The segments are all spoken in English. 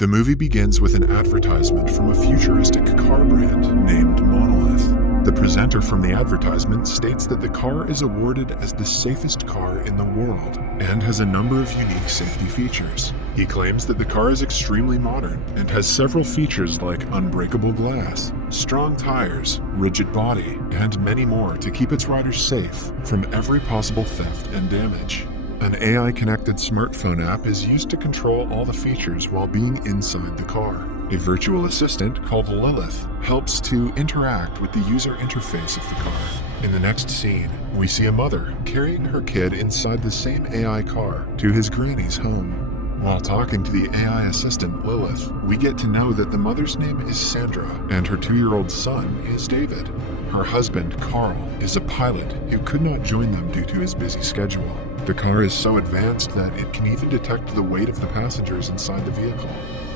The movie begins with an advertisement from a futuristic car brand named Monolith. The presenter from the advertisement states that the car is awarded as the safest car in the world and has a number of unique safety features. He claims that the car is extremely modern and has several features like unbreakable glass, strong tires, rigid body, and many more to keep its riders safe from every possible theft and damage. An AI-connected smartphone app is used to control all the features while being inside the car. A virtual assistant called Lilith helps to interact with the user interface of the car. In the next scene, we see a mother carrying her kid inside the same AI car to his granny's home. While talking to the AI assistant Lilith, we get to know that the mother's name is Sandra and her 2-year-old son is David. Her husband, Carl, is a pilot who could not join them due to his busy schedule. The car is so advanced that it can even detect the weight of the passengers inside the vehicle.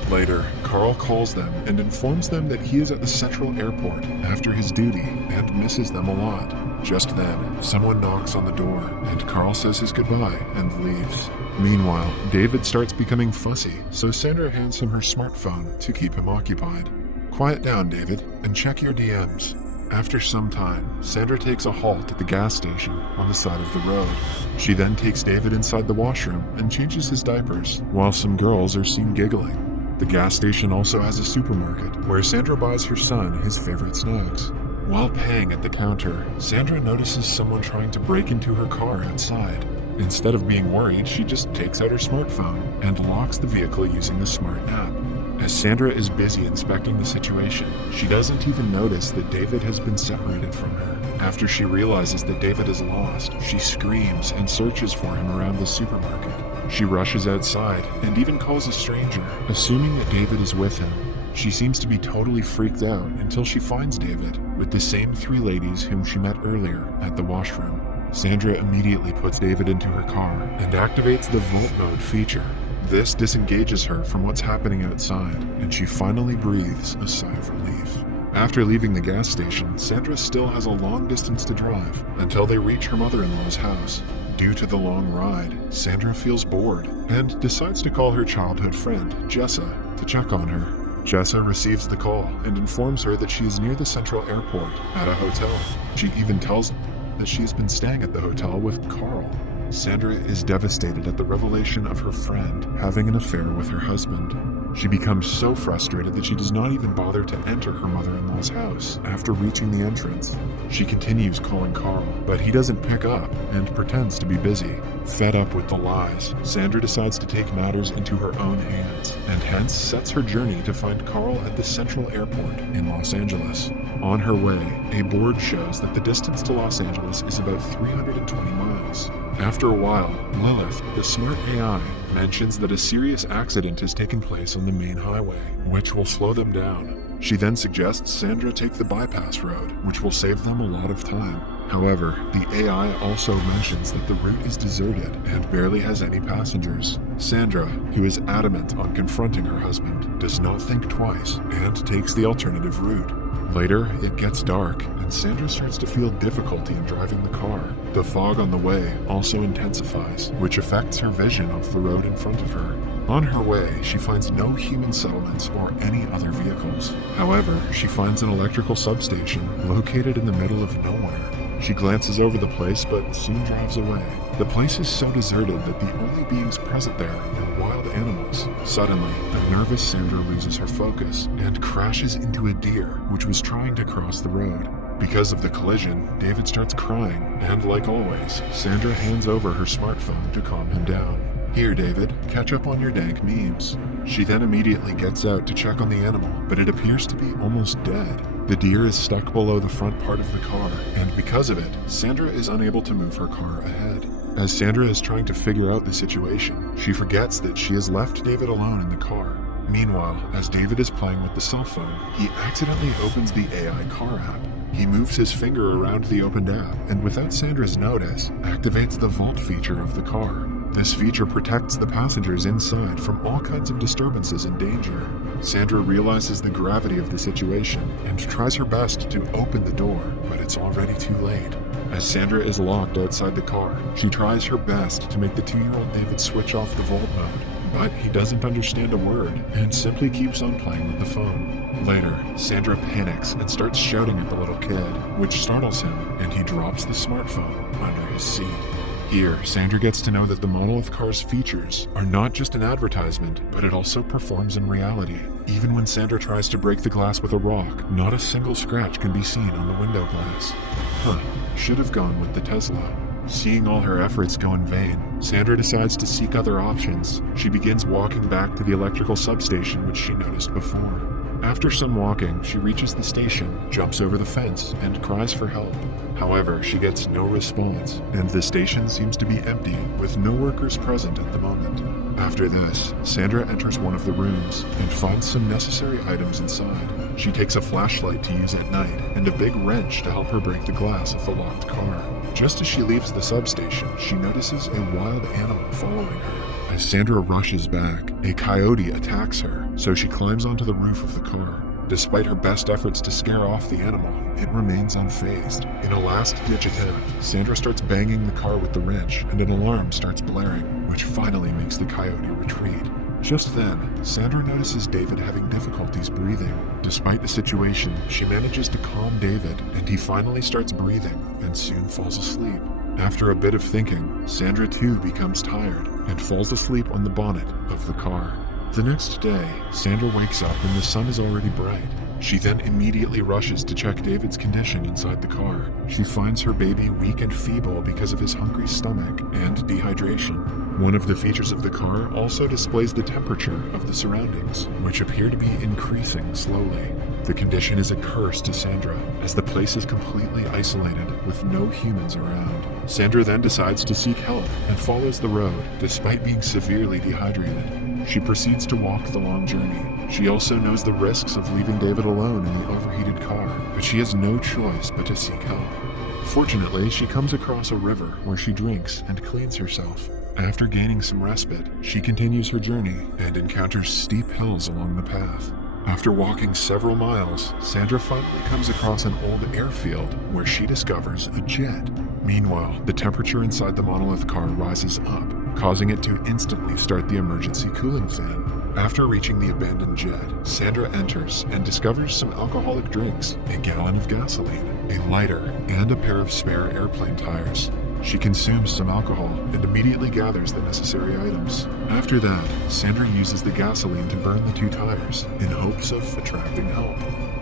Later, Carl calls them and informs them that he is at the Central Airport after his duty and misses them a lot. Just then, someone knocks on the door and Carl says his goodbye and leaves. Meanwhile, David starts becoming fussy, so Sandra hands him her smartphone to keep him occupied. Quiet down, David, and check your DMs. After some time, Sandra takes a halt at the gas station on the side of the road. She then takes David inside the washroom and changes his diapers, while some girls are seen giggling. The gas station also has a supermarket, where Sandra buys her son his favorite snacks. While paying at the counter, Sandra notices someone trying to break into her car outside. Instead of being worried, she just takes out her smartphone and locks the vehicle using the smart app. As Sandra is busy inspecting the situation, she doesn't even notice that David has been separated from her. After she realizes that David is lost, she screams and searches for him around the supermarket. She rushes outside and even calls a stranger, assuming that David is with him. She seems to be totally freaked out until she finds David with the same 3 ladies whom she met earlier at the washroom. Sandra immediately puts David into her car and activates the Vault Mode feature. This disengages her from what's happening outside, and she finally breathes a sigh of relief. After leaving the gas station, Sandra still has a long distance to drive until they reach her mother-in-law's house. Due to the long ride, Sandra feels bored and decides to call her childhood friend, Jessa, to check on her. Jessa receives the call and informs her that she is near the Central Airport at a hotel. She even tells that she has been staying at the hotel with Carl. Sandra is devastated at the revelation of her friend having an affair with her husband. She becomes so frustrated that she does not even bother to enter her mother-in-law's house after reaching the entrance. She continues calling Carl, but he doesn't pick up and pretends to be busy. Fed up with the lies, Sandra decides to take matters into her own hands and hence sets her journey to find Carl at the Central Airport in Los Angeles. On her way, a board shows that the distance to Los Angeles is about 320 miles. After a while, Lilith, the smart AI, mentions that a serious accident has taken place on the main highway, which will slow them down. She then suggests Sandra take the bypass road, which will save them a lot of time. However, the AI also mentions that the route is deserted and barely has any passengers. Sandra, who is adamant on confronting her husband, does not think twice and takes the alternative route. Later, it gets dark, and Sandra starts to feel difficulty in driving the car. The fog on the way also intensifies, which affects her vision of the road in front of her. On her way, she finds no human settlements or any other vehicles. However, she finds an electrical substation located in the middle of nowhere. She glances over the place, but soon drives away. The place is so deserted that the only beings present there are wild animals. Suddenly, a nervous Sandra loses her focus and crashes into a deer which was trying to cross the road. Because of the collision, David starts crying, and like always, Sandra hands over her smartphone to calm him down. Here, David, catch up on your dank memes. She then immediately gets out to check on the animal, but it appears to be almost dead. The deer is stuck below the front part of the car, and because of it, Sandra is unable to move her car ahead. As Sandra is trying to figure out the situation, she forgets that she has left David alone in the car. Meanwhile, as David is playing with the cell phone, he accidentally opens the AI car app. He moves his finger around the opened app and without Sandra's notice, activates the vault feature of the car. This feature protects the passengers inside from all kinds of disturbances and danger. Sandra realizes the gravity of the situation and tries her best to open the door, but it's already too late. As Sandra is locked outside the car, she tries her best to make the 2-year-old David switch off the vault mode, but he doesn't understand a word and simply keeps on playing with the phone. Later, Sandra panics and starts shouting at the little kid, which startles him, and he drops the smartphone under his seat. Here, Sandra gets to know that the Monolith car's features are not just an advertisement, but it also performs in reality. Even when Sandra tries to break the glass with a rock, not a single scratch can be seen on the window glass. Should have gone with the Tesla. Seeing all her efforts go in vain, Sandra decides to seek other options. She begins walking back to the electrical substation which she noticed before. After some walking, she reaches the station, jumps over the fence, and cries for help. However, she gets no response, and the station seems to be empty, with no workers present at the moment. After this, Sandra enters one of the rooms and finds some necessary items inside. She takes a flashlight to use at night and a big wrench to help her break the glass of the locked car. Just as she leaves the substation, she notices a wild animal following her. As Sandra rushes back, a coyote attacks her, so she climbs onto the roof of the car. Despite her best efforts to scare off the animal, it remains unfazed. In a last-ditch attempt, Sandra starts banging the car with the wrench, and an alarm starts blaring, which finally makes the coyote retreat. Just then, Sandra notices David having difficulties breathing. Despite the situation, she manages to calm David, and he finally starts breathing and soon falls asleep. After a bit of thinking, Sandra too becomes tired and falls asleep on the bonnet of the car. The next day, Sandra wakes up and the sun is already bright. She then immediately rushes to check David's condition inside the car. She finds her baby weak and feeble because of his hungry stomach and dehydration. One of the features of the car also displays the temperature of the surroundings, which appear to be increasing slowly. The condition is a curse to Sandra, as the place is completely isolated with no humans around. Sandra then decides to seek help and follows the road, despite being severely dehydrated. She proceeds to walk the long journey. She also knows the risks of leaving David alone in the overheated car, but she has no choice but to seek help. Fortunately, she comes across a river where she drinks and cleans herself. After gaining some respite, she continues her journey and encounters steep hills along the path. After walking several miles, Sandra finally comes across an old airfield where she discovers a jet. Meanwhile, the temperature inside the Monolith car rises up, causing it to instantly start the emergency cooling fan. After reaching the abandoned jet, Sandra enters and discovers some alcoholic drinks, a gallon of gasoline, a lighter, and a pair of spare airplane tires. She consumes some alcohol and immediately gathers the necessary items. After that, Sandra uses the gasoline to burn the 2 tires in hopes of attracting help.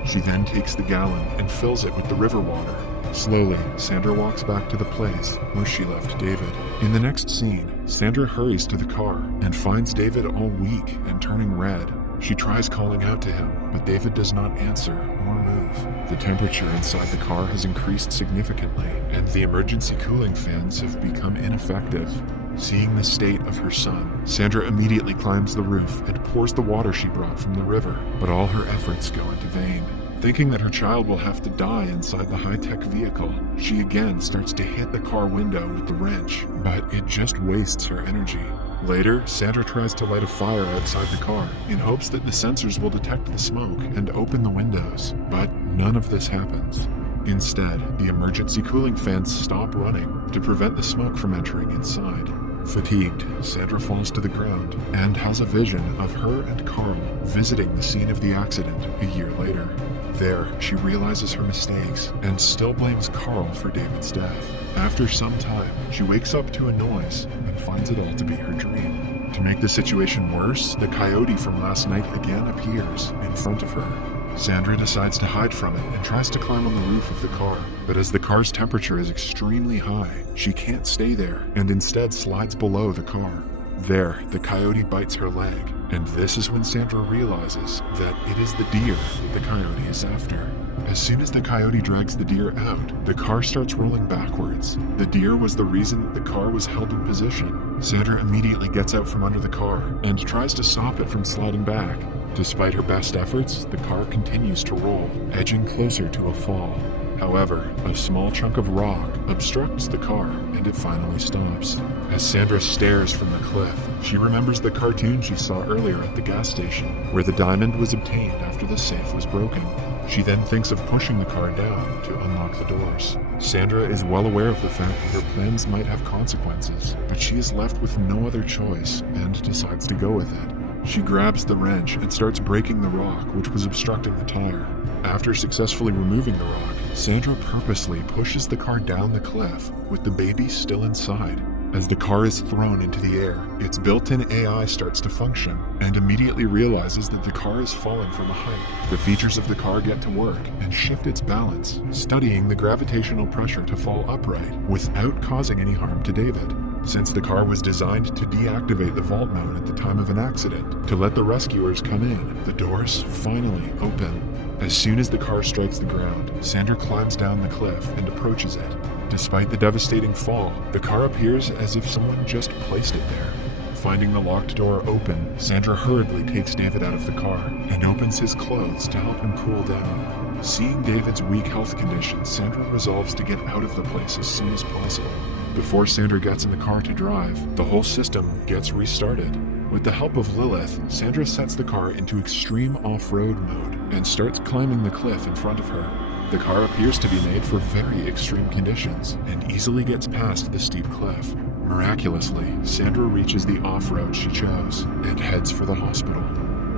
She then takes the gallon and fills it with the river water. Slowly, Sandra walks back to the place where she left David. In the next scene, Sandra hurries to the car and finds David all weak and turning red. She tries calling out to him, but David does not answer or move. The temperature inside the car has increased significantly, and the emergency cooling fans have become ineffective. Seeing the state of her son, Sandra immediately climbs the roof and pours the water she brought from the river, but all her efforts go into vain. Thinking that her child will have to die inside the high-tech vehicle, she again starts to hit the car window with the wrench, but it just wastes her energy. Later, Sandra tries to light a fire outside the car in hopes that the sensors will detect the smoke and open the windows, but none of this happens. Instead, the emergency cooling fans stop running to prevent the smoke from entering inside. Fatigued, Sandra falls to the ground and has a vision of her and Carl visiting the scene of the accident a year later. There, she realizes her mistakes and still blames Carl for David's death. After some time, she wakes up to a noise and finds it all to be her dream. To make the situation worse, the coyote from last night again appears in front of her. Sandra decides to hide from it and tries to climb on the roof of the car, but as the car's temperature is extremely high, she can't stay there and instead slides below the car. There, the coyote bites her leg, and this is when Sandra realizes that it is the deer that the coyote is after. As soon as the coyote drags the deer out, the car starts rolling backwards. The deer was the reason the car was held in position. Sandra immediately gets out from under the car and tries to stop it from sliding back. Despite her best efforts, the car continues to roll, edging closer to a fall. However, a small chunk of rock obstructs the car, and it finally stops. As Sandra stares from the cliff, she remembers the cartoon she saw earlier at the gas station, where the diamond was obtained after the safe was broken. She then thinks of pushing the car down to unlock the doors. Sandra is well aware of the fact that her plans might have consequences, but she is left with no other choice and decides to go with it. She grabs the wrench and starts breaking the rock which was obstructing the tire. After successfully removing the rock, Sandra purposely pushes the car down the cliff with the baby still inside. As the car is thrown into the air, its built-in AI starts to function and immediately realizes that the car is falling from a height. The features of the car get to work and shift its balance, studying the gravitational pressure to fall upright without causing any harm to David. Since the car was designed to deactivate the vault mount at the time of an accident to let the rescuers come in, the doors finally open. As soon as the car strikes the ground, Sandra climbs down the cliff and approaches it. Despite the devastating fall, the car appears as if someone just placed it there. Finding the locked door open, Sandra hurriedly takes David out of the car and opens his clothes to help him cool down. Seeing David's weak health condition, Sandra resolves to get out of the place as soon as possible. Before Sandra gets in the car to drive, the whole system gets restarted. With the help of Lilith, Sandra sets the car into extreme off-road mode and starts climbing the cliff in front of her. The car appears to be made for very extreme conditions and easily gets past the steep cliff. Miraculously, Sandra reaches the off-road she chose and heads for the hospital.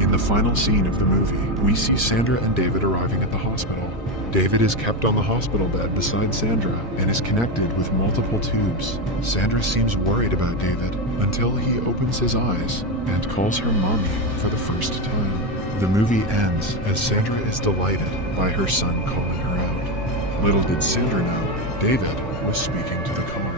In the final scene of the movie, we see Sandra and David arriving at the hospital. David is kept on the hospital bed beside Sandra and is connected with multiple tubes. Sandra seems worried about David until he opens his eyes and calls her mommy for the first time. The movie ends as Sandra is delighted by her son calling her out. Little did Sandra know, David was speaking to the car.